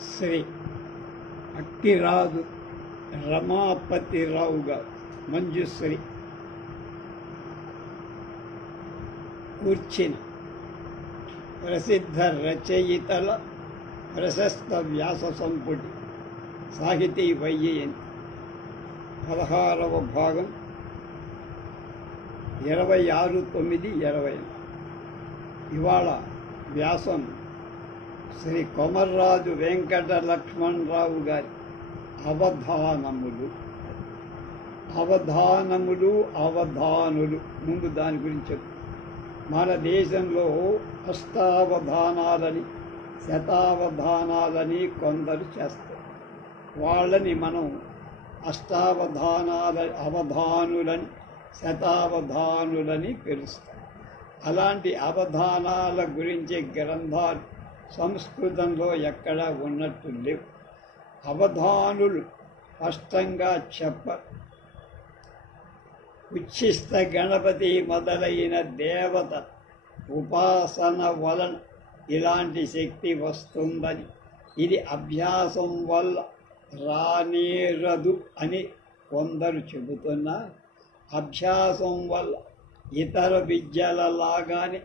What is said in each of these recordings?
శ్రీ అక్కిరాజు రమాపతిరావు గారు మంజుశ్రీ కూర్చిన ప్రసిద్ధ రచయితల ప్రశస్త వ్యాస సంపుటి సాహితీ వైజయంతి 16వ భాగం 26/9/20. ఇవాళ వ్యాసం శ్రీ కొమర్రాజు వెంకట లక్ష్మణరావు గారి అవధానములు. అవధానులు ముందు దాని గురించి మన దేశంలో అష్టావధానాలని శతావధానాలని కొందరు చేస్తారు. వాళ్ళని మనం అవధానులని శతావధానులని పిలుస్తాం. అలాంటి అవధానాల గురించి గ్రంథాలు సంస్కృతంలో ఎక్కడా ఉన్నట్టు లేవు. అవధానులు స్పష్టంగా చెప్పరు. ఉచ్ఛిష్ట గణపతి మొదలైన దేవత ఉపాసన వలన ఇలాంటి శక్తి వస్తుందని, ఇది అభ్యాసం వల్ల రానేరదు అని కొందరు చెబుతున్నా, అభ్యాసం వల్ల ఇతర విద్యలలాగానే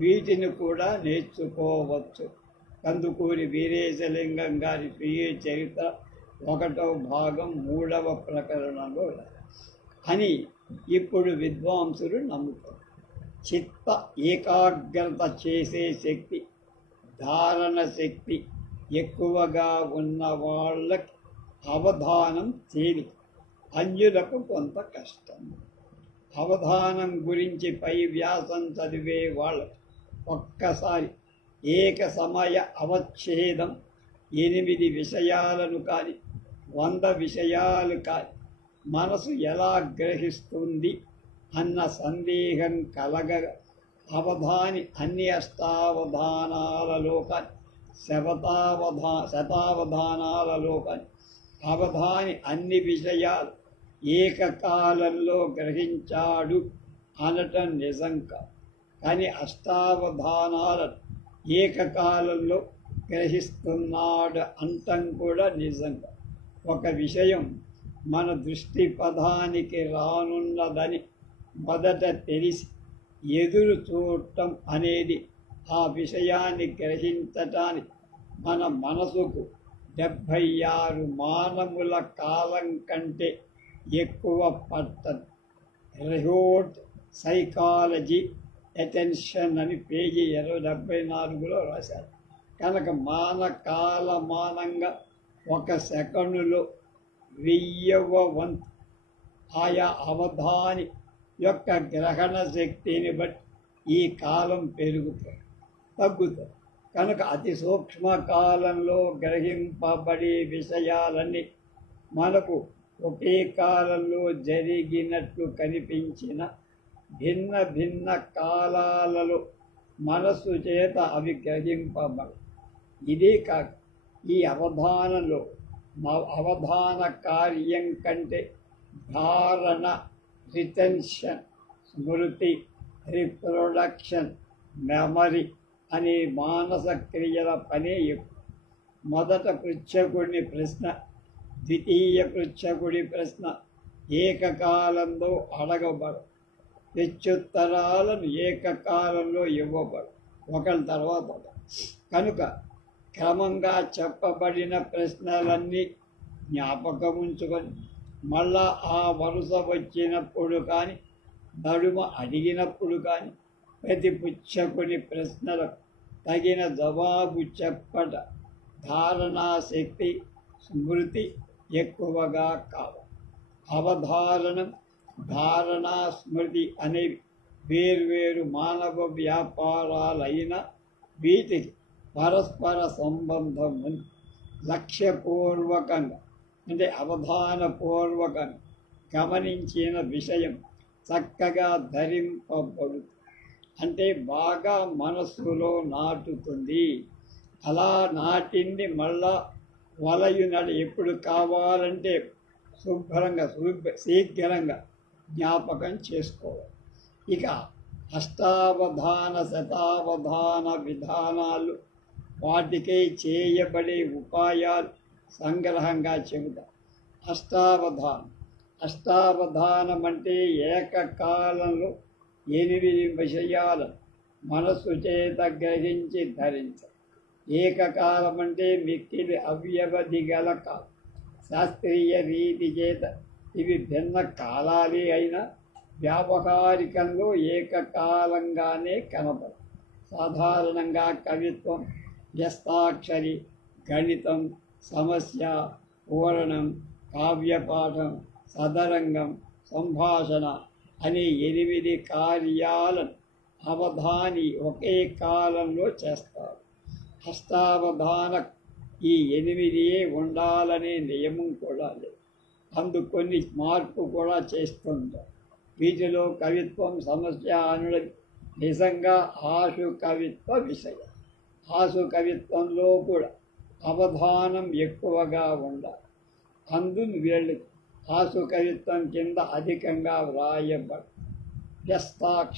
వీటిని కూడా నేర్చుకోవచ్చు. కందుకూరి వీరేశలింగం గారి స్వీయ చరిత్ర 1వ భాగం 3వ ప్రకరణంలో అని ఇప్పుడు విద్వాంసులు నమ్ముతారు. చిత్త ఏకాగ్రత చేసే శక్తి, ధారణ శక్తి ఎక్కువగా ఉన్న వాళ్ళకి అవధానం తేలిక, అన్యులకు కొంత కష్టం. అవధానం గురించి పై వ్యాసం చదివే వాళ్ళకి ఒక్కసారి ఏక సమయ అవచ్ఛేదం 8 విషయాలను కానీ 100 విషయాలు కానీ మనసు ఎలా గ్రహిస్తుంది అన్న సందేహం కలగగా అవధాని అన్ని అష్టావధానాలలో కానీ శతావధానాలలో కానీ అవధాని అన్ని విషయాలు ఏకకాలంలో గ్రహించాడు అనటం నిజం కాదు. కానీ అష్టావధానాలను ఏకకాలంలో గ్రహిస్తున్నాడు అంటం కూడా నిజం కాదు. ఒక విషయం మన దృష్టి పథానికి రానున్నదని మొదట తెలిసి ఎదురు చూడటం అనేది ఆ విషయాన్ని గ్రహించటానికి మన మనసుకు 76 మానవుల కాలం కంటే ఎక్కువ పట్టదు. రిహోట్ సైకాలజీ అటెన్షన్ అని పేజీ 74లో రాశారు. కనుక కాలమానంగా 1 సెకండులో 1000వ వంతు ఆయా అవధాని యొక్క గ్రహణ శక్తిని బట్టి ఈ కాలం పెరుగుతుంది, తగ్గుతుంది. కనుక అతి సూక్ష్మ కాలంలో గ్రహింపబడే విషయాలన్నీ మనకు ఒకే కాలంలో జరిగినట్లు కనిపించిన భిన్న కాలాలలో మనస్సు చేత అవి గ్రహింపబడు. ఇదే కాక ఈ అవధానంలో అవధాన కార్యం కంటే ధారణ, రిటెన్షన్, స్మృతి, రిప్రొడక్షన్, మెమరీ అనే మానస క్రియల పనే ఎక్కువ. మొదట పృచ్ఛకుడి ప్రశ్న, ద్వితీయ పృచ్ఛకుడి ప్రశ్న ఏకకాలంలో అడగబడు, ప్రత్యుత్తరాలను ఏకకాలంలో ఇవ్వబడు, ఒకరి తర్వాత. కనుక క్రమంగా చెప్పబడిన ప్రశ్నలన్నీ జ్ఞాపకం ఉంచుకొని మళ్ళా ఆ వరుస వచ్చినప్పుడు కానీ నడుమ అడిగినప్పుడు కానీ ప్రతి పుచ్చకుని ప్రశ్నలకు తగిన జవాబు చెప్పట ధారణాశక్తి, స్మృతి ఎక్కువగా కావాలి. అవధారణం, ధారణా, స్మృతి అనేవి వేర్వేరు మానవ వ్యాపారాలైన వీటికి పరస్పర సంబంధం ఉంది. లక్ష్యపూర్వకంగా అంటే అవధానపూర్వకంగా గమనించిన విషయం చక్కగా ధరింపబడుతుంది, అంటే బాగా మనస్సులో నాటుతుంది. అలా నాటింది మళ్ళా వలయునడు ఎప్పుడు కావాలంటే శీఘ్రంగా జ్ఞాపకం చేసుకోవాలి. ఇక అష్టావధాన శతావధాన విధానాలు వాటికై చేయబడే ఉపాయాలు సంగ్రహంగా చెబుతాం. అష్టావధానం. అష్టావధానం అంటే ఏకకాలంలో 8 విషయాలను మనస్సు చేత గ్రహించి ధరించడం. ఏకకాలం అంటే మిక్కిలి అవ్యవధి గల కాలం. శాస్త్రీయ రీతి చేత ఇవి భిన్న కాలాలే అయినా వ్యావహారికంలో ఏకకాలంగానే కనపడదు. సాధారణంగా కవిత్వం, వ్యస్తాక్షరి, గణితం, సమస్య, పూరణం, కావ్యపాఠం, సదరంగం, సంభాషణ అనే 8 కార్యాలను అవధాని ఒకే కాలంలో చేస్తారు. అష్టావధాన ఈ 8 ఉండాలనే నియమం కూడా లేదు. అందుకు కొన్ని మార్పు కూడా చేస్తుంటారు. వీటిలో కవిత్వం, సమస్య అనున్నది నిజంగా ఆశు కవిత్వ విషయం. ఆశు కవిత్వంలో కూడా అవధానం ఎక్కువగా ఉండాలి. అందును వీళ్ళు ఆశు కవిత్వం కింద అధికంగా వ్రాయబడి. వ్యస్తాక్ష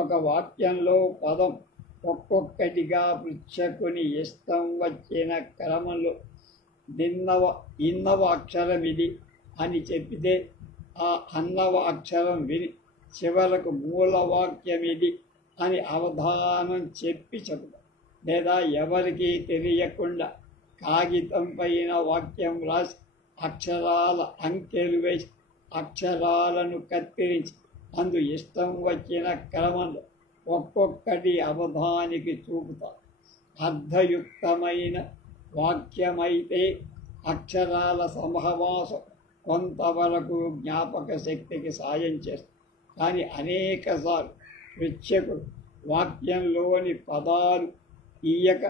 ఒక వాక్యంలో పదం ఒక్కొక్కటిగా పృచ్ఛకుని ఇష్టం వచ్చిన క్రమంలో ఇన్నవ అక్షరం ఇది అని చెప్పితే ఆ అన్నవ అక్షరం విని చివరకు మూలవాక్యం ఇది అని అవధానం చెప్పి చెబుతాం. లేదా ఎవరికీ తెలియకుండా కాగితం పైన వాక్యం రాసి అక్షరాల అంకెలు వేసి అక్షరాలను కత్తిరించి అందు ఇష్టం వచ్చిన క్రమంలో ఒక్కొక్కటి అవధానికి చూపుతారు. అర్థయుక్తమైన వాక్యమైతే అక్షరాల సమహవాసం కొంతవరకు జ్ఞాపక శక్తికి సాయం చేస్తుంది. కానీ అనేకసార్లు పృచ్ఛకుడు వాక్యంలోని పదాలు ఇయ్యక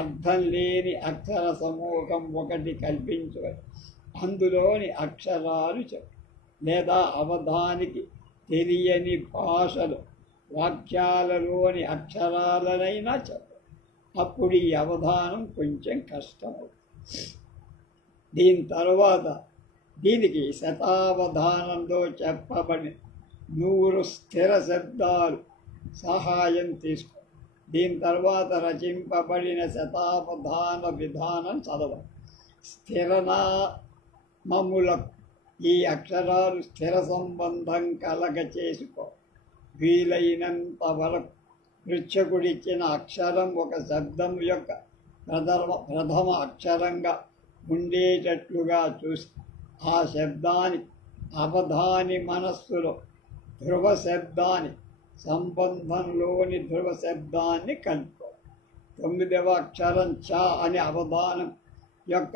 అర్థం లేని అక్షర సమూహం ఒకటి కల్పించవచ్చు. అందులోని అక్షరాలు చెప్పు. లేదా అవధానికి తెలియని భాషలో వాక్యాలలోని అక్షరాలనైనా చెప్పు. అప్పుడు ఈ అవధానం కొంచెం కష్టమవుతుంది. దీని తర్వాత దీనికి శతావధానంలో చెప్పబడిన 100 స్థిర శబ్దాలు సహాయం తీసుకో. దీని తర్వాత రచింపబడిన శతావధాన విధానం చదవాలి. స్థిరనామములకు ఈ అక్షరాలు స్థిర సంబంధం కలగ చేసుకో. వీలైనంత వరకు పృచ్ఛకుడిచ్చిన అక్షరం ఒక శబ్దం యొక్క ప్రథమ అక్షరంగా ఉండేటట్లుగా చూసి ఆ శబ్దాన్ని అవధాని మనస్సులో ధ్రువ శబ్దాన్ని సంబంధంలోని ధ్రువ శబ్దాన్ని కలుపుకో. 9వ అక్షరం చ అనే అవధానం యొక్క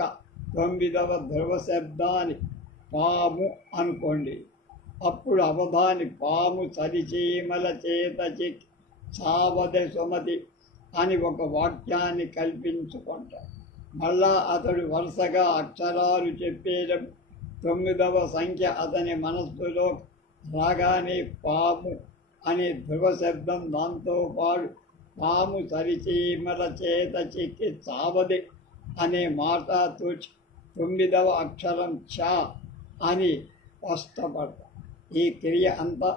9వ ధ్రువ శబ్దాన్ని పాము అనుకోండి. అప్పుడు అవధాని పాము చలిచీమల చేత చిక్ చావదే సుమతి అని ఒక వాక్యాన్ని కల్పించుకుంటాడు. మళ్ళా అతడు వరుసగా అక్షరాలు చెప్పేటప్పుడు 9వ సంఖ్య అతని మనస్సులో రాగానే పాము అనే ధ్రువ శబ్దం దాంతో పాటు పాము చలిచీమల చేత చిక్కి చావదే అనే మాట తూచి 9వ అక్షరం చ అని స్పష్టపడతాడు. ఈ క్రియ అంతా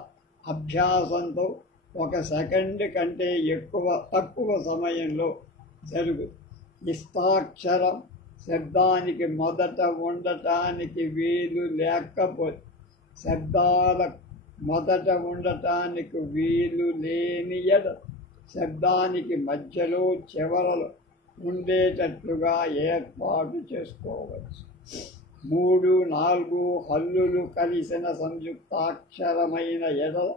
అభ్యాసంతో 1 సెకండ్ కంటే తక్కువ సమయంలో జరుగుతుంది. ఇష్టాక్షరం శబ్దానికి మొదట ఉండటానికి వీలు లేకపోతే శబ్దాల మొదట ఉండటానికి వీలు లేని ఎడ శబ్దానికి మధ్యలో చివరలో ఉండేటట్లుగా ఏర్పాటు చేసుకోవచ్చు. 3, 4 హల్లులు కలిసిన సంయుక్తాక్షరమైన ఎడల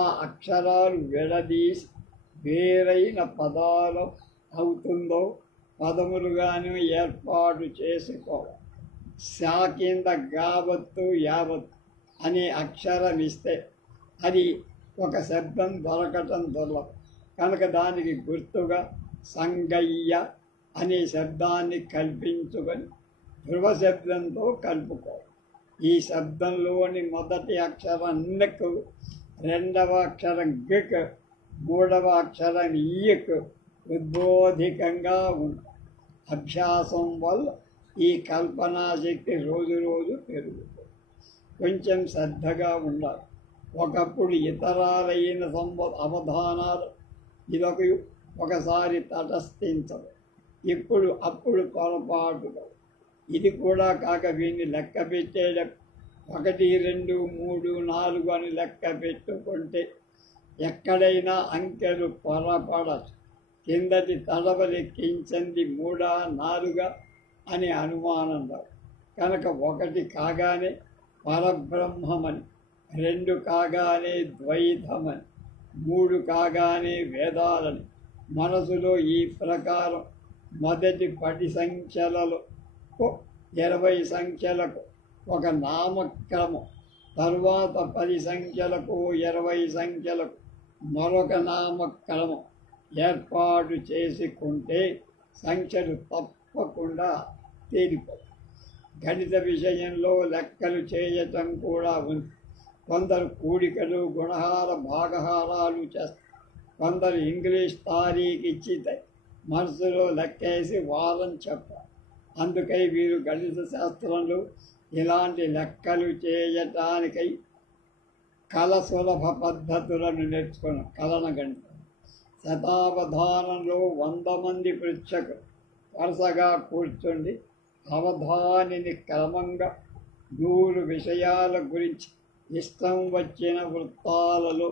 ఆ అక్షరాలు విడదీసి వేరైన పదాలు అవుతుందో పదములుగాను ఏర్పాటు చేసుకోవాలి. శా కింద గావత్తు యావత్తు అనే అక్షరం ఇస్తే అది ఒక శబ్దం దొరకటం దుర్లభం కనుక దానికి గుర్తుగా సంగయ్య అనే శబ్దాన్ని కల్పించుకొని ధ్రువ శబ్దంతో కలుపుకోవాలి. ఈ శబ్దంలోని మొదటి అక్షరం నెక్కు, 2వ అక్షరం గిక్, 3వ అక్షరం ఈయక్ ఉద్బోధికంగా ఉంటుంది. అభ్యాసం వల్ల ఈ కల్పనా శక్తి రోజు పెరుగుతుంది. కొంచెం శ్రద్ధగా ఉండాలి. ఒకప్పుడు ఇతరాలైన అవధానాలు ఒకసారి తటస్థించదు. ఇప్పుడు అప్పుడు పొరపాటుగా. ఇది కూడా కాక వీడిని లెక్క పెట్టేటప్పుడు 1, 2, 3, 4 అని లెక్క పెట్టుకుంటే ఎక్కడైనా అంకెలు పొరపడచ్చు. కిందటి తడవ లెక్కించింది 3, 4 అని అనుమానం రాదు. కనుక 1 కాగానే పరబ్రహ్మమని, 2 కాగానే ద్వైతమని, 3 కాగానే వేదాలని మనసులో ఈ ప్రకారం మొదటి 10 సంఖ్యలలో 20 సంఖ్యలకు ఒక నామక్రమం, తరువాత 10 సంఖ్యలకు 20 సంఖ్యలకు మరొక నామక్రమం ఏర్పాటు చేసుకుంటే సంఖ్యలు తప్పకుండా తేలిపోతాయి. గణిత విషయంలో లెక్కలు చేయటం కూడా ఉంది. కొందరు కూడికలు, గుణహార, భాగహారాలు చేస్తారు. కొందరు ఇంగ్లీష్ తారీఖు ఇచ్చి మనసులో లెక్కేసి వారం చెప్పారు. అందుకై వీరు గణిత శాస్త్రంలో ఇలాంటి లెక్కలు చేయటానికై సులభ పద్ధతులను నేర్చుకున్నాం. కలన గణితం శతావధానంలో 100 మంది పృచ్ఛకులు వరుసగా కూర్చుండి అవధానిని క్రమంగా 100 విషయాల గురించి ఇష్టం వచ్చిన వృత్తాలలో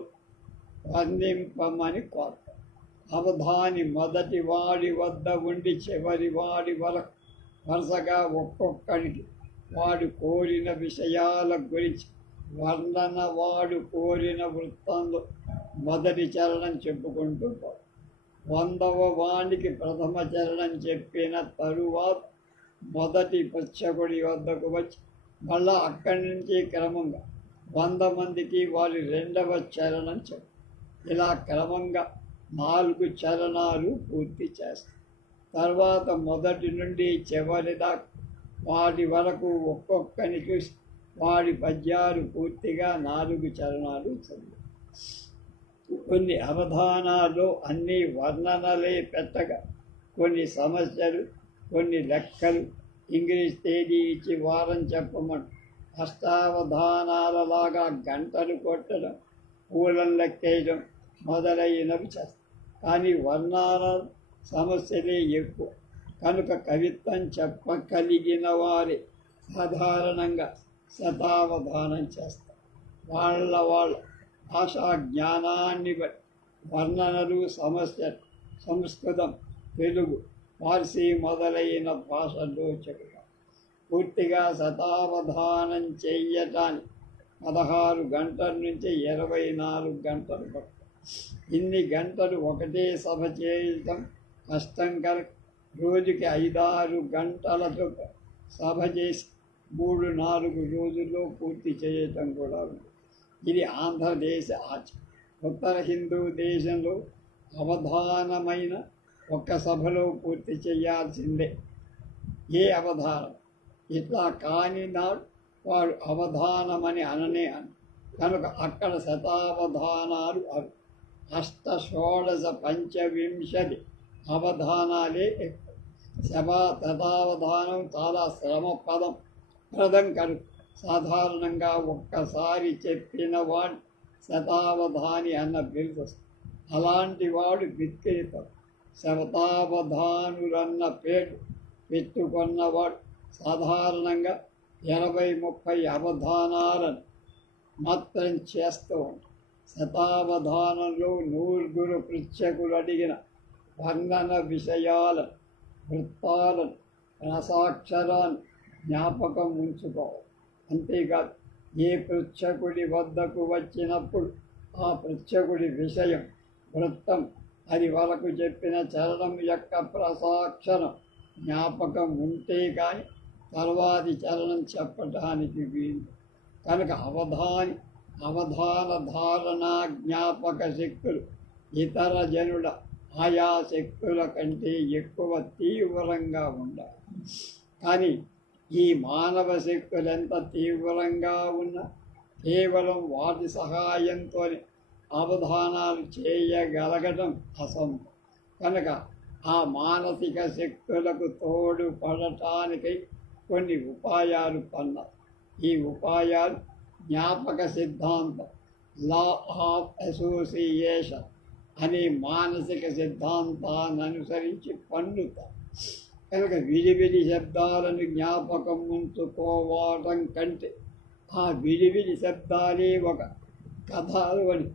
వర్ణింపమని కోరుతారు. అవధాని మొదటి వాడి వద్ద ఉండి చివరి వాడి వరకు వరుసగా ఒక్కొక్కడికి వాడు కోరిన విషయాల గురించి వర్ణన, వాడు కోరిన వృత్తంలో మొదటి చరణం చెప్పుకుంటూ 100వ వాడికి ప్రథమ చరణం చెప్పిన తరువాత మొదటి పృచ్ఛకుడి వద్దకు వచ్చి మళ్ళా అక్కడి నుంచి క్రమంగా 100 మందికి వారి 2వ చరణం చెప్పు. ఇలా క్రమంగా 4 చరణాలు పూర్తి చేస్తారు. తర్వాత మొదటి నుండి చివరి దాకా వాటి వరకు ఒక్కొక్కని చూసి వాడి పద్యాలు పూర్తిగా 4 చరణాలు చదివి కొన్ని అవధానాల్లో అన్ని వర్ణనలే పెట్టగా కొన్ని సమస్యలు, కొన్ని లెక్కలు, ఇంగ్లీష్ తేదీ ఇచ్చి వారం చెప్పమని అష్టావధానాలలాగా గంటలు కొట్టడం, పూలను లెక్కేయడం మొదలైనవి చేస్తారు. కానీ వర్ణాల సమస్యలే ఎక్కువ. కనుక కవిత్వం చెప్పగలిగిన వారే సాధారణంగా శతావధానం చేస్తారు. వాళ్ళ భాషా జ్ఞానాన్ని బట్టి వర్ణనలు, సమస్యలు సంస్కృతం, తెలుగు, పార్సీ మొదలైన భాషల్లో చెబుతారు. పూర్తిగా శతావధానం చెయ్యటానికి 16 గంటల నుంచి 24 గంటలు పడుతుంది. ఇన్ని గంటలు ఒకటే సభ చేయటం కష్టం కనుక రోజుకి 5-6 గంటలతో సభ చేసి 3-4 రోజుల్లో పూర్తి చేయటం కూడా ఉంది. ఇది ఆంధ్రదేశ ఆచారం. ఉత్తర హిందూ దేశంలో అవధానమైన ఒక్క సభలో పూర్తి చేయాల్సిందే. ఏ అవధానం ఇట్లా కాని నాడు వాడు అవధానమని అననే అని. కనుక అక్కడ శతావధానాలు 8, 16, 25 అవధానాలే ఎక్కువ. శతావధానం చాలా ప్రదం కనుక సాధారణంగా ఒక్కసారి చెప్పిన వాడు శతావధాని అన్న బిరుదు వస్తుంది. అలాంటి వాడు విక్రేతడు. శతావధానులన్న పేరు పెట్టుకున్నవాడు సాధారణంగా 20-30 అవధానాలను మాత్రం చేస్తూ ఉంటాడు. శతావధానంలో 100 పృచ్ఛకులు అడిగిన వర్ణన విషయాలను, వృత్తాలను, రసాక్షరాన్ని జ్ఞాపకం ఉంచుకోవాలి. అంతేకాదు ఏ పృచ్ఛకుడి వద్దకు వచ్చినప్పుడు ఆ పృచ్ఛకుడి విషయం, వృత్తం, అది వరకు చెప్పిన చరణం యొక్క రసాక్షరం జ్ఞాపకం ఉంటే కానీ తర్వాతి చరణం చెప్పటానికి వీలు. కనుక అవధాన ధారణ జ్ఞాపక శక్తులు ఇతర జనుల ఆయా శక్తుల కంటే ఎక్కువ తీవ్రంగా ఉండాలి. కానీ ఈ మానవ శక్తులు ఎంత తీవ్రంగా ఉన్నా కేవలం వాటి సహాయంతోనే అవధానాలు చేయగలగడం అసంభవం. కనుక ఆ మానసిక శక్తులకు తోడుపడటానికై కొన్ని ఉపాయాలు పన్నారు. ఈ ఉపాయాలు జ్ఞాపక సిద్ధాంతం, లా ఆఫ్ అసోసియేషన్ అనే మానసిక సిద్ధాంతాన్ని అనుసరించి పన్నుతాం. కనుక విడివిడి శబ్దాలను జ్ఞాపకం ఉంచుకోవటం కంటే ఆ విడివిడి శబ్దాలే ఒక కథలు అని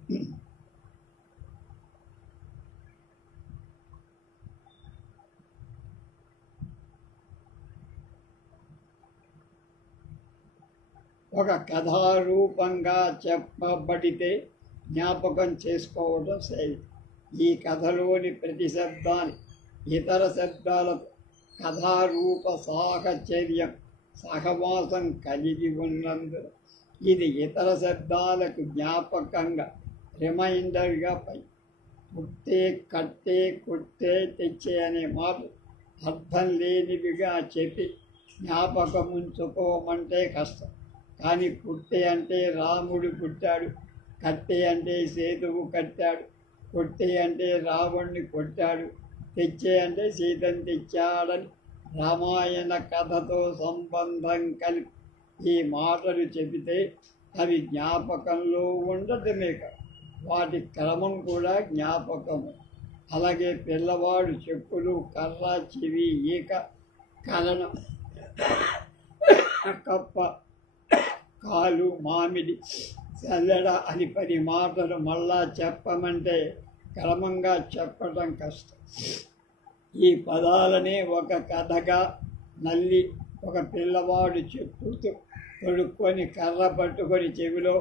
ఒక కథారూపంగా చెప్పబడితే జ్ఞాపకం చేసుకోవడం శైలి. ఈ కథలోని ప్రతి శబ్దాన్ని ఇతర శబ్దాలతో కథారూప సాహచర్యం సహవాసం కలిగి ఉన్నందున ఇది ఇతర శబ్దాలకు జ్ఞాపకంగా రిమైండర్గా పై పుట్టే కట్టే కుట్టే తెచ్చే అనే మాట అర్థం లేనివిగా చెప్పి జ్ఞాపకం ఉంచుకోమంటే కష్టం. కానీ పుట్టే అంటే రాముడు పుట్టాడు, కట్టే అంటే సేతువు కట్టాడు, కొట్టే అంటే రావణ్ణి కొట్టాడు, తెచ్చే అంటే సీతను తెచ్చాడని రామాయణ కథతో సంబంధం కలిపి ఈ మాటలు చెబితే అవి జ్ఞాపకంలో ఉండటమే కాదు, వాటి క్రమం కూడా జ్ఞాపకము. అలాగే పిల్లవాడు చెప్పులు, కర్ర, చెవి, ఈక, కలనం, కప్ప, కాలు, మామిడి, చల్లడ అని 10 మాటలు మళ్ళా చెప్పమంటే క్రమంగా చెప్పటం కష్టం. ఈ పదాలనే ఒక కథగా నల్లి ఒక పిల్లవాడు చెప్పుతూ తొడుక్కొని కర్ర పట్టుకొని చెవిలో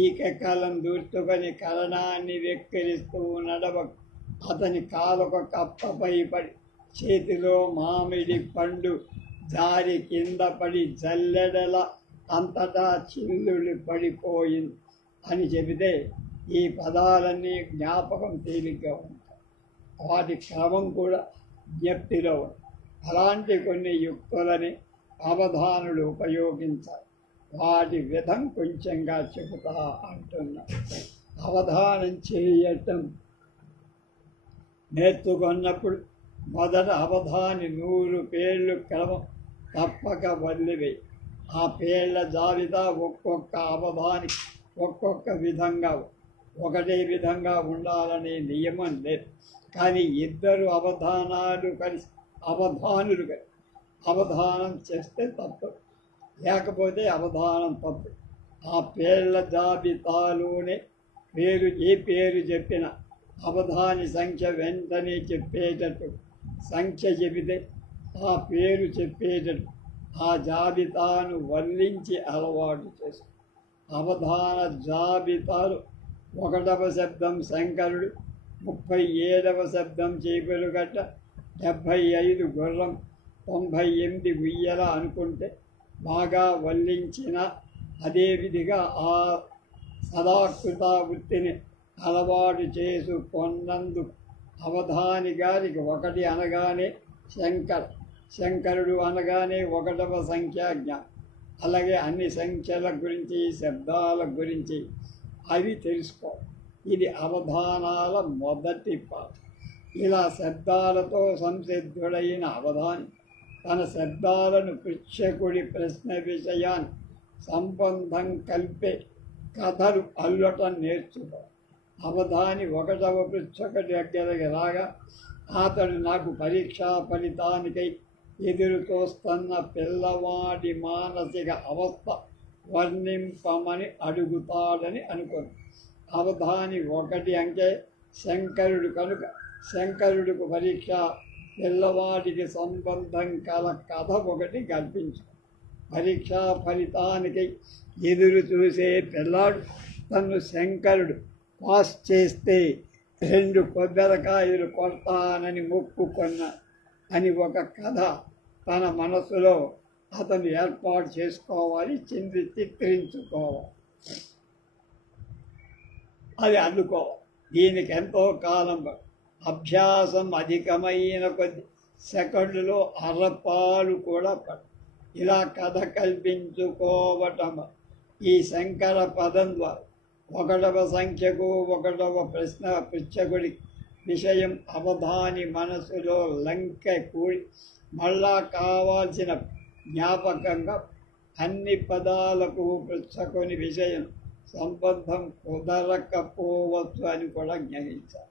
ఈక కలం దూర్చుకొని కరణాన్ని వెక్కిరిస్తూ నడవ అతని కాలొక కప్పపై పడి చేతిలో మామిడి పండు జారి కింద పడి జల్లెడల అంతటా చిల్లులు పడిపోయింది అని చెబితే ఈ పదాలన్నీ జ్ఞాపకం తేలిగ్గా ఉంటాయి. వాటి క్రమం కూడా జ్ఞప్తిలో ఉంది. అలాంటి కొన్ని యుక్తులని అవధానులు ఉపయోగించాలి. వాటి విధం కొంచెంగా చెబుతా అంటున్నా. అవధానం చేయటం నేర్చుకున్నప్పుడు మొదట అవధాని 100 పేర్లు క్రమం తప్పక వదిలివేయి. ఆ పేర్ల జాబితా ఒక్కొక్క అవధానికి ఒక్కొక్క విధంగా ఒకటే విధంగా ఉండాలనే నియమం లేదు. కానీ ఇద్దరు అవధానులు కలిసి అవధానం చేస్తే తప్పు, లేకపోతే అవధానం తప్పు. ఆ పేర్ల జాబితాలోనే ఏ పేరు చెప్పినా అవధాని సంఖ్య వెంటనే చెప్పేటట్టు, సంఖ్య చెబితే ఆ పేరు చెప్పేటట్టు ఆ జాబితాను వర్ణించి అలవాటు చేసు. అవధాన జాబితాలు 1వ శబ్దం శంకరుడు, 37వ శబ్దం చీపురుగట్ట, 75 గుర్రం, 98 ఉయ్యల అనుకుంటే బాగా వల్లించిన అదేవిధిగా ఆ సదాకృత వృత్తిని అలవాటు చేసుకొన్నందుకు అవధాని గారికి 1 అనగానే శంకరుడు అనగానే 1వ సంఖ్యాజ్ఞ. అలాగే అన్ని సంఖ్యల గురించి శబ్దాల గురించి అవి తెలుసుకో. ఇది అవధానాల మొదటి పాఠం. ఇలా శబ్దాలతో సంసిద్ధుడైన అవధాని తన శబ్దాలను పృచ్ఛకుడి ప్రశ్న విషయాన్ని సంబంధం కలిపే కథలు అల్లటం నేర్చుకో. అవధాని 1వ పృచ్ఛకుడి దగ్గరికి రాగా అతడు నాకు పరీక్షా ఫలితానికై ఎదురు చూస్తున్న పిల్లవాడి మానసిక అవస్థ వర్ణింపమని అడుగుతాడని అనుకుంది. అవధాని 1 అంకె శంకరుడు కనుక శంకరుడికి పరీక్ష, పిల్లవాడికి సంబంధం కల కథ 1 కల్పించు. పరీక్షా ఫలితానికి ఎదురు చూసే పిల్లాడు తను శంకరుడు పాస్ చేస్తే 2 కొబ్బరికాయలు కొడతానని మొక్కుకున్న అని ఒక కథ తన మనసులో అతను ఏర్పాటు చేసుకోవాలి, చిత్రించుకోవాలి, అది అందుకోవాలి. దీనికి ఎంతో కాలం అభ్యాసం అధికమైన కొద్ది సెకండ్లో అరపాలు కూడా పడు. ఇలా కథ కల్పించుకోవటం ఈ శంకర పదం ద్వారా 1వ సంఖ్యకు 1వ ప్రశ్న పృచ్ఛకుడి విషయం అవధాని మనసులో లంక కూడి మళ్ళా కావాల్సిన జ్ఞాపకంగా అన్ని పదాలకు పృచ్ఛకుని విషయం సంబంధం కుదరకపోవచ్చు అని కూడా జ్ఞానించాలి.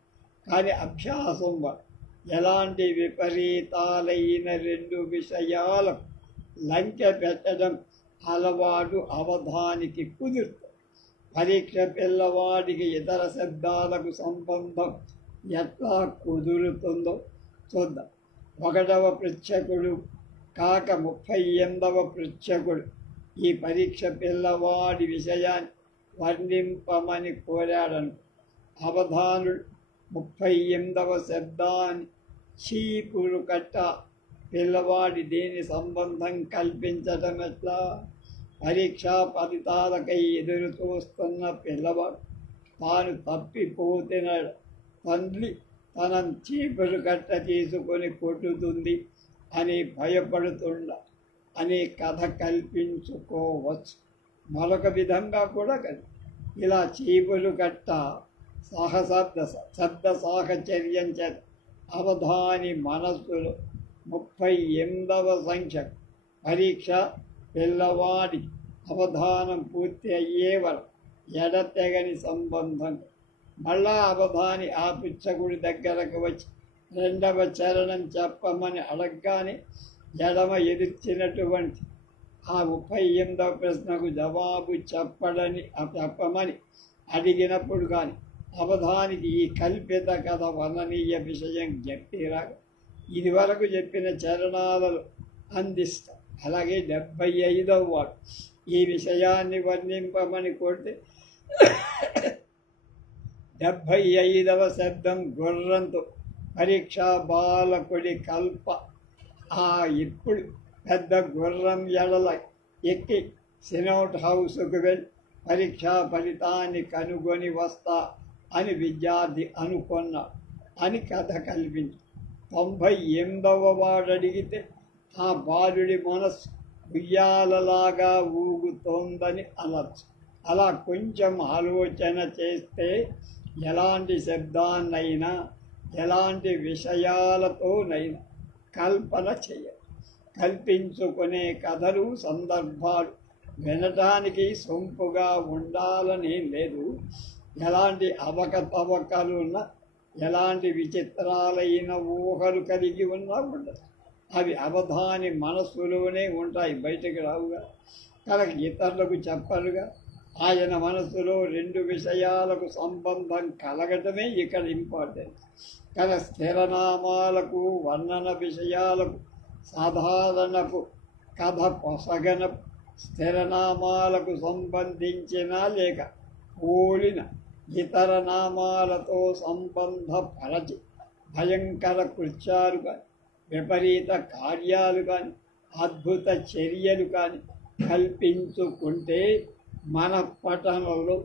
కానీ అభ్యాసం వల్ల ఎలాంటి విపరీతాలైన రెండు విషయాలకు లంకె పెట్టడం అలవాటు అవధానికి కుదురుతుంది. పరీక్ష పిల్లవాడికి ఇతర శబ్దాలకు సంబంధం ఎట్లా కుదురుతుందో చూద్దాం. 1వ పృచ్ఛకుడు కాక 38వ పృచ్ఛకుడు ఈ పరీక్ష పిల్లవాడి విషయాన్ని వర్ణింపమని కోరాడను. అవధానుడు 38వ శబ్దాన్ని చీపురు కట్ట పిల్లవాడి దేని సంబంధం కల్పించటం ఎట్లా? పరీక్షా ఫలితాలకై ఎదురు చూస్తున్న పిల్లవాడు తాను తప్పిపోతున్నాడు, తండ్రి తన చీపురు కట్ట తీసుకొని కొట్టుతుంది అని భయపడుతుండ అనే కథ కల్పించుకోవచ్చు. మరొక విధంగా కూడా ఇలా చీపురు కట్ట శబ్ద సాహచర్యం చేత అవధాని మనస్సులో 38వ సంఖ్య పరీక్ష పిల్లవాడి అవధానం పూర్తి అయ్యే వరకు ఎడతెగని సంబంధం. మళ్ళా అవధాని ఆ పుచ్చకుడి దగ్గరకు వచ్చి 2వ చరణం చెప్పమని అడగగానే ఎడమ ఎదుర్చినటువంటి ఆ 38వ ప్రశ్నకు జవాబు చెప్పమని అడిగినప్పుడు కానీ అవధానికి ఈ కల్పిత కథ వర్ణనీయ విషయం చెప్పిరాగా ఇదివరకు చెప్పిన చరణాలలో అందిస్తాం. అలాగే 75వ వాడు ఈ విషయాన్ని వర్ణింపమని కోరితే 75వ శబ్దం గుర్రంతో పరీక్షా బాలకుడి కల్ప. ఇప్పుడు పెద్ద గుర్రం ఎడల ఎక్కి సినౌట్ హౌస్కు వెళ్ళి పరీక్షా ఫలితాన్ని కనుగొని వస్తా అని విద్యార్థి అనుకున్నాడు అని కథ కల్పించు. 98వ వాడు అడిగితే ఆ బాలుడి మనస్సు ఉయ్యాలలాగా ఊగుతోందని అనొచ్చు. అలా కొంచెం ఆలోచన చేస్తే ఎలాంటి శబ్దాన్నైనా ఎలాంటి విషయాలతోనైనా కల్పన చేయాలి. కల్పించుకునే కథలు సందర్భాలు వినటానికి సొంపుగా ఉండాలని లేదు. ఎలాంటి అవకతవకలున్నా ఎలాంటి విచిత్రాలైన ఊహలు కలిగి ఉన్నా ఉండదు. అవి అవధాని మనస్సులోనే ఉంటాయి, బయటకు రావుగా. కనుక ఇతరులకు చెప్పరుగా. ఆయన మనస్సులో 2 విషయాలకు సంబంధం కలగటమే ఇక్కడ ఇంపార్టెంట్. కనుక స్థిరనామాలకు వర్ణన విషయాలకు సాధారణపు కథ పొసగన స్థిరనామాలకు సంబంధించిన లేక పోలిన ఇతర నామాలతో సంబంధపరచి భయంకర కృత్యాలు కానీ విపరీత కార్యాలు కానీ అద్భుత చర్యలు కానీ కల్పించుకుంటే మన పఠనంలో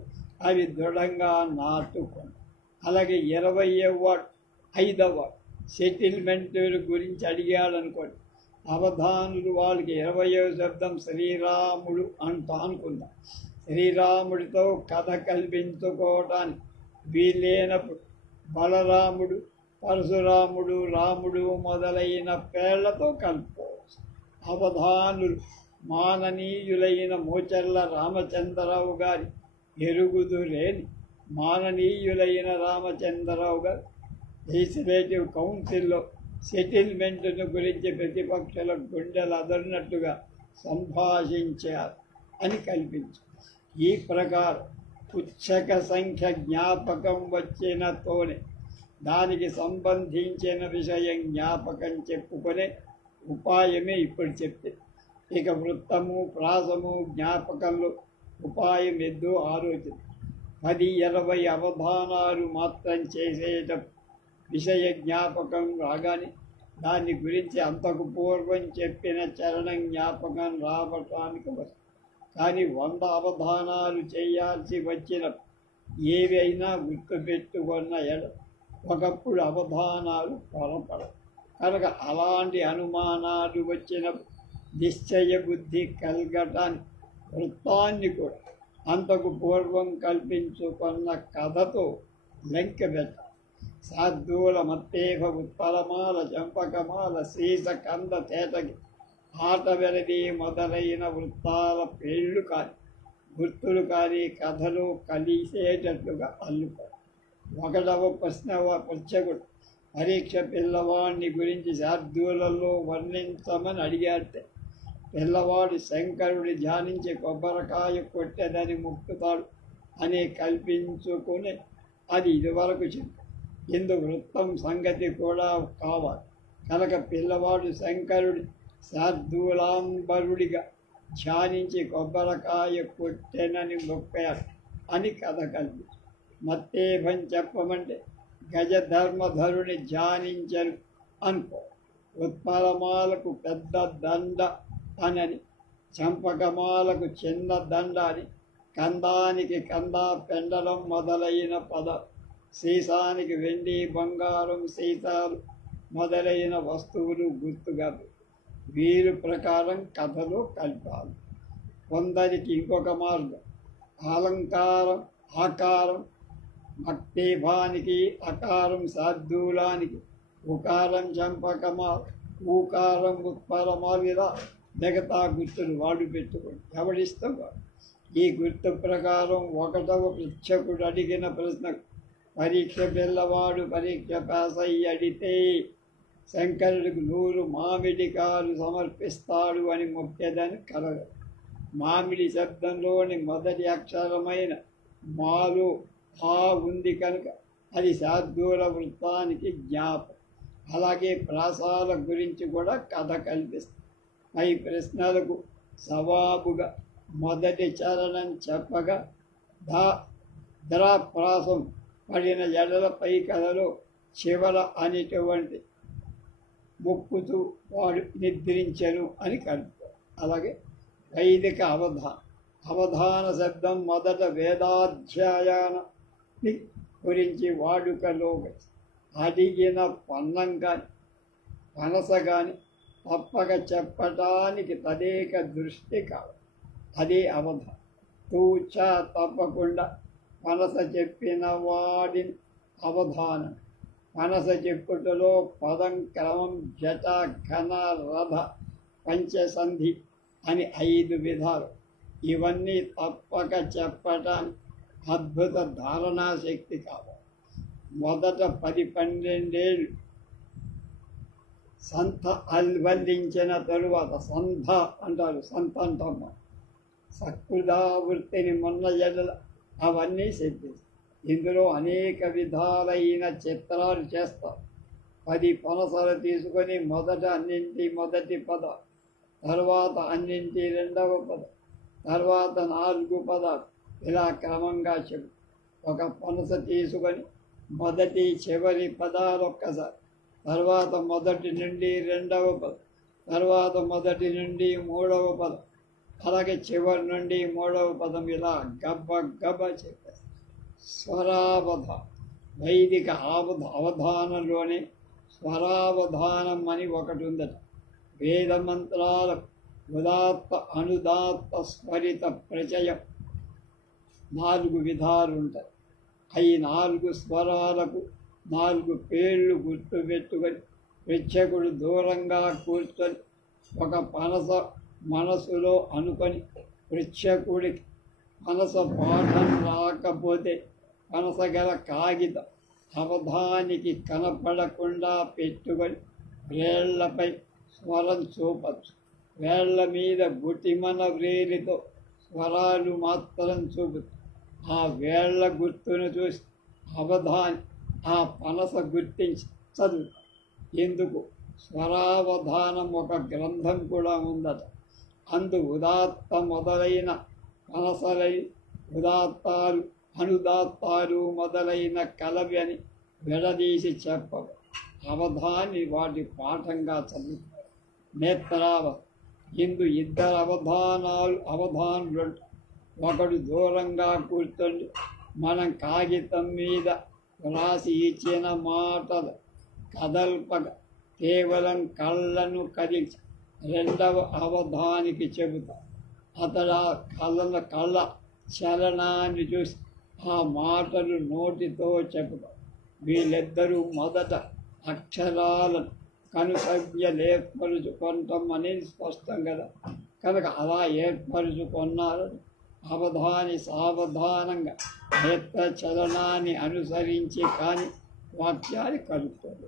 అవి దృఢంగా నాటుకుంటాయి. అలాగే 25వ సెటిల్మెంట్ గురించి అడిగాడనుకోండి. అవధానులు వాళ్ళకి 20వ శబ్దం శ్రీరాముడు అనుకుందాం. శ్రీరాముడితో కథ కల్పించుకోవటానికి వీలైనప్పుడు బలరాముడు, పరశురాముడు, రాముడు మొదలైన పేర్లతో కలుపుకోవచ్చు. అవధానులు మాననీయులైన మోచర్ల రామచంద్రరావు గారి ఎరుగుదురేని మాననీయులైన రామచంద్రరావు గారు లెజిస్లేటివ్ కౌన్సిల్లో సెటిల్మెంట్ను గురించి ప్రతిపక్షాల గుండెలు అదరినట్టుగా సంభాషించారు అని కల్పించు. ఈ ప్రకారం పుచ్చక సంఖ్య జ్ఞాపకం వచ్చినతోనే దానికి సంబంధించిన విషయం జ్ఞాపకం చెప్పుకునే ఉపాయమే ఇప్పుడు చెప్పింది. ఇక వృత్తము ప్రాసము జ్ఞాపకంలో ఉపాయం ఎద్దో ఆలోచన. 10-20 అవధానాలు మాత్రం చేసేటప్పుడు విషయ జ్ఞాపకం రాగానే దాని గురించి అంతకు పూర్వం చెప్పిన చరణం జ్ఞాపకం రావటానికి వస్తుంది. కానీ 100 అవధానాలు చేయాల్సి వచ్చిన ఏవైనా గుర్తుపెట్టుకున్న ఒకప్పుడు అవధానాలు పొరపడవు. కనుక అలాంటి అనుమానాలు వచ్చినప్పుడు నిశ్చయ బుద్ధి కలగటానికి వృత్తాన్ని కూడా అంతకు పూర్వం కల్పించుకున్న కథతో లెంకెబెట్టాలి. శార్దూల, మత్తేభ, ఉత్పలమాల, చంపకమాల, శ్రీస, కంద, తేటగి, ఆటవెరది మొదలైన వృత్తాల పేర్లు కానీ గుర్తులు కానీ కథలో కలిసేటట్లుగా అల్లుకో. ఒకటవ ప్రశ్న పరీక్షకుడు పరీక్ష పిల్లవాడిని గురించి శార్దూలలో వర్ణించమని అడిగాడు. పిల్లవాడు శంకరుడి ధ్యానించి కొబ్బరికాయ కొట్టేదని ముక్కుతాడు అని కల్పించుకుని అది ఇదివరకు చెప్పు. ఇందు వృత్తం సంగతి కూడా కావాలి కనుక పిల్లవాడు శంకరుడి శార్దూలాంబరుడిగా ధ్యానించి కొబ్బరికాయ కొట్టెనని మొక్కాడు అని కథ కల్పించు. మత్తేభం చెప్పమంటే గజధర్మధరుని ధ్యానించరు అనుకో. ఉత్పలమాలకు పెద్ద దండ అనని, చంపకమాలకు చిన్న దండ అని, కందానికి కందా పెండలం మొదలైన పదాలు, సీసానికి వెండి బంగారం సీసాలు మొదలైన వస్తువులు గుర్తుగా వీరు ప్రకారం కథలో కల్పాలి. కొందరికి ఇంకొక మార్గం అలంకారం ఆకారం, మక్తేభానికి అకారం శార్దూలానికి, ఉకారం చంపకమా ఊకారం ఉత్పలమాలు ఇలా మిగతా గుర్తులు వాడు పెట్టుకోండి ఎవడిస్తాం వాడు. ఈ గుర్తు ప్రకారం ఒకటవ పరీక్షకుడు అడిగిన ప్రశ్నకు పరీక్ష పిల్లవాడు పరీక్ష పాస్ అయ్యి అడిగితే శంకరుడికి 100 మామిడికాయలు సమర్పిస్తాడు అని మొక్కేదని కలగదు. మామిడి శబ్దంలోని మొదటి అక్షరమైన మాలో ఆ ఉంది కనుక అది శార్దూల వృత్తానికి జ్ఞాపం. అలాగే ప్రాసాల గురించి కూడా కథ కల్పిస్తుంది. పై ప్రశ్నలకు జవాబుగా మొదటి చరణం చెప్పగా ధరాప్రాసం పడిన ఎడలపై కథలో చివర అనేటువంటి మొక్కుతూ వాడు నిద్రించను అని కలుపుతారు. అలాగే వైదిక అవధాన శబ్దం మొదట వేదాధ్యాయాన్ని గురించి వాడుకలో అడిగిన పన్నం కానీ పనస కానీ తప్పక చెప్పటానికి తదేక దృష్టి కావాలి. అదే అవధానం. తూచా తప్పకుండా పనస చెప్పిన వాడిని అవధానం. పనస చెప్పుటలో పదం క్రమం జట ఘన రథ పంచసంధి అని 5 విధాలు. ఇవన్నీ తప్పక చెప్పటానికి అద్భుత ధారణాశక్తి కావాలి. మొదట 10-12 ఏళ్ళు సంత అల్వల్లించిన తరువాత సంధ అంటారు. సంత అంటాం. సకృదా వృత్తిని మొన్న ఎడల అవన్నీ సిద్ధిస్తాయి. ఇందులో అనేక విధాలైన చిత్రాలు చేస్తారు. 10 పనసలు తీసుకొని మొదట అన్నింటి మొదటి పద, తర్వాత అన్నింటి రెండవ పద, తర్వాత 4 పదాలు ఇలా క్రమంగా చెప్పు. ఒక పనస తీసుకొని మొదటి చివరి పదాలు ఒక్కసారి, తర్వాత మొదటి నుండి రెండవ పదం, తర్వాత మొదటి నుండి 3వ పదం, అలాగే చివరి నుండి 3వ పదం ఇలా గబ్బ గబ్బ చెప్పేస్తారు. స్వరావధానం. వైదిక అవధానంలోనే స్వరావధానం అని ఒకటి ఉందట. వేద మంత్రాలకు ఉదాత్త అనుదాత్త స్వరిత ప్రచయం 4 విధాలు ఉంటాయి. అవి 4 స్వరాలకు 4 పేర్లు గుర్తుపెట్టుకొని ప్రేక్షకుడు దూరంగా కూర్చొని ఒక పనస మనసులో అనుకొని ప్రేక్షకుడికి పనస పాఠం రాకపోతే పనస గల కాగితం అవధానికి కనపడకుండా పెట్టుకొని వేళ్లపై స్వరం చూపచ్చు. వేళ్ల మీద గుటిమన వ్రేలితో స్వరాలు మాత్రం చూపుతుంది. ఆ వేళ్ల గుర్తును చూసి అవధాని ఆ పనస గుర్తించి చదువుతాడు. ఎందుకు స్వరావధానం ఒక గ్రంథం కూడా ఉందట. అందు ఉదాత్త మొదలైన పనసలై ఉదాత్తాలు అనుదాత్తాలు మొదలైన కలవి అని విడదీసి చెప్పవు. అవధాని వాటి పాఠంగా చదువుతారు. నేత్రావధ. ఇందు 2 అవధానులు. ఒకడు దూరంగా కూర్చొని మనం కాగితం మీద రాసి ఇచ్చిన మాటలు కదల్పగా కేవలం కళ్ళను కదిల్చి రెండవ అవధానికి చెబుతా. అతడు ఆ కళ్ళ చలనాన్ని చూసి ఆ మాటలు నోటితో చెబుతాడు. వీళ్ళిద్దరూ మొదట అక్షరాలను కనుసవ్యలు ఏర్పరుచుకుంటాం అనేది స్పష్టం కదా. కనుక అలా ఏర్పరుచుకున్నారని అవధాని సావధానంగా నేత్ర చలనాన్ని అనుసరించి కానీ వాక్యాన్ని కలుపుతాడు.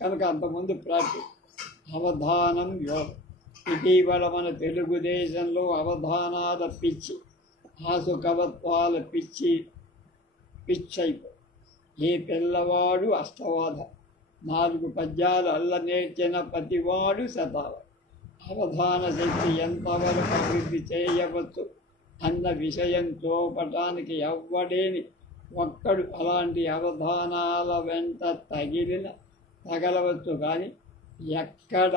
కనుక అంతకుముందు ప్రాక్టీస్ అవధానం యోగం. ఇటీవల మన తెలుగుదేశంలో అవధానాల పిచ్చి, ఆసు కవత్వాల పిచ్చైపో. ఏ పిల్లవాడు అష్టవాద, 4 పద్యాలు అల్ల నేర్చిన ప్రతివాడు శతావ. అవధాన శక్తి ఎంతవరకు అభివృద్ధి చేయవచ్చు అన్న విషయం చూపటానికి ఎవ్వడేని ఒక్కడు అలాంటి అవధానాల వెంట తగలవచ్చు. కానీ ఎక్కడ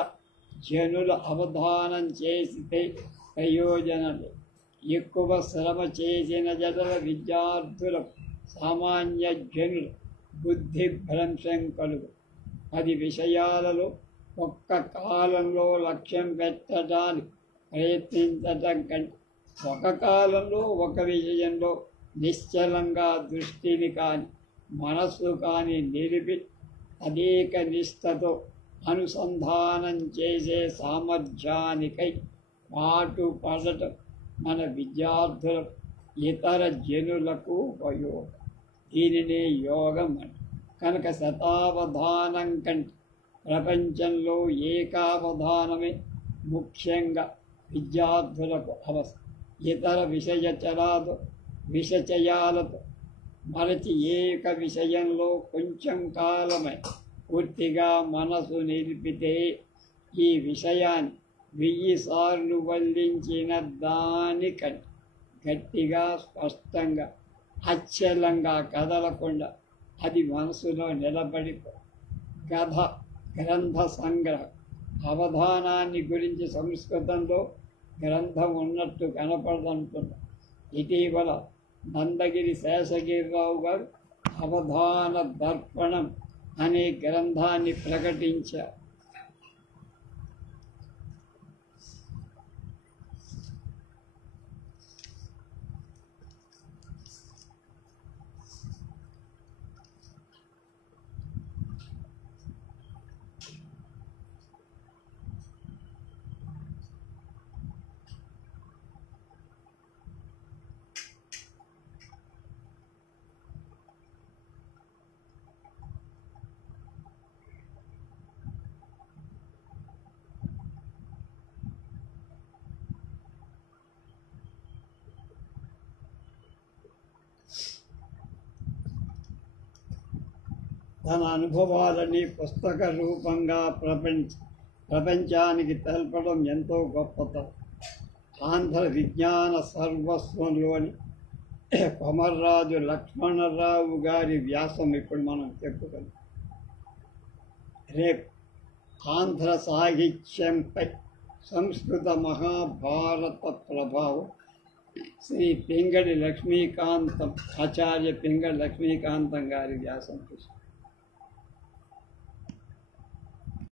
జనుల అవధానం చేసితే ప్రయోజనాలు ఎక్కువ శ్రమ చేసిన జనుల విద్యార్థులకు సామాన్య జనుల బుద్ధి భ్రంశం కలుగు. 10 విషయాలలో ఒక్క కాలంలో లక్ష్యం పెట్టడానికి ప్రయత్నించటం కంటే ఒక కాలంలో ఒక విషయంలో నిశ్చలంగా దృష్టిని కానీ మనస్సు కానీ నిలిపి అనేక నిష్ఠతో అనుసంధానం చేసే సామర్థ్యానికై పాటుపడటం మన విద్యార్థులకు ఇతర జనులకు ఉపయోగం. దీనినే యోగం అంట. కనుక శతావధానం కంటే ప్రపంచంలో ఏకావధానమే ముఖ్యంగా విద్యార్థులకు అవసరం. ఇతర విషచయాలతో మరచి ఏక విషయంలో కొంచెం కాలమై పూర్తిగా మనసు నిలిపితే ఈ విషయాన్ని 1000 సార్లు వల్లించిన దానికంటే గట్టిగా స్పష్టంగా అచ్చలంగా కదలకుండా అది మనసులో నిలబడిపో. గ్రంథ సంగ్రహం. అవధానాన్ని గురించి సంస్కృతంలో గ్రంథం ఉన్నట్టు కనపడదనుకున్నాం. ఇటీవల నందగిరి శేషగిరిరావు గారు అవధాన దర్పణం అనే గ్రంథాన్ని ప్రకటించారు. తన అనుభవాలని పుస్తక రూపంగా ప్రపంచానికి తెలపడం ఎంతో గొప్పతనం. ఆంధ్ర విజ్ఞాన సర్వస్వంలోని కొమర్రాజు లక్ష్మణరావు గారి వ్యాసం ఇప్పుడు మనం చెప్పుకుందాం. రేపు ఆంధ్ర సాహిత్యంపై సంస్కృత మహాభారత ప్రభావం శ్రీ పింగళి లక్ష్మీకాంతం, ఆచార్య పింగళి లక్ష్మీకాంతం గారి వ్యాసం చూసి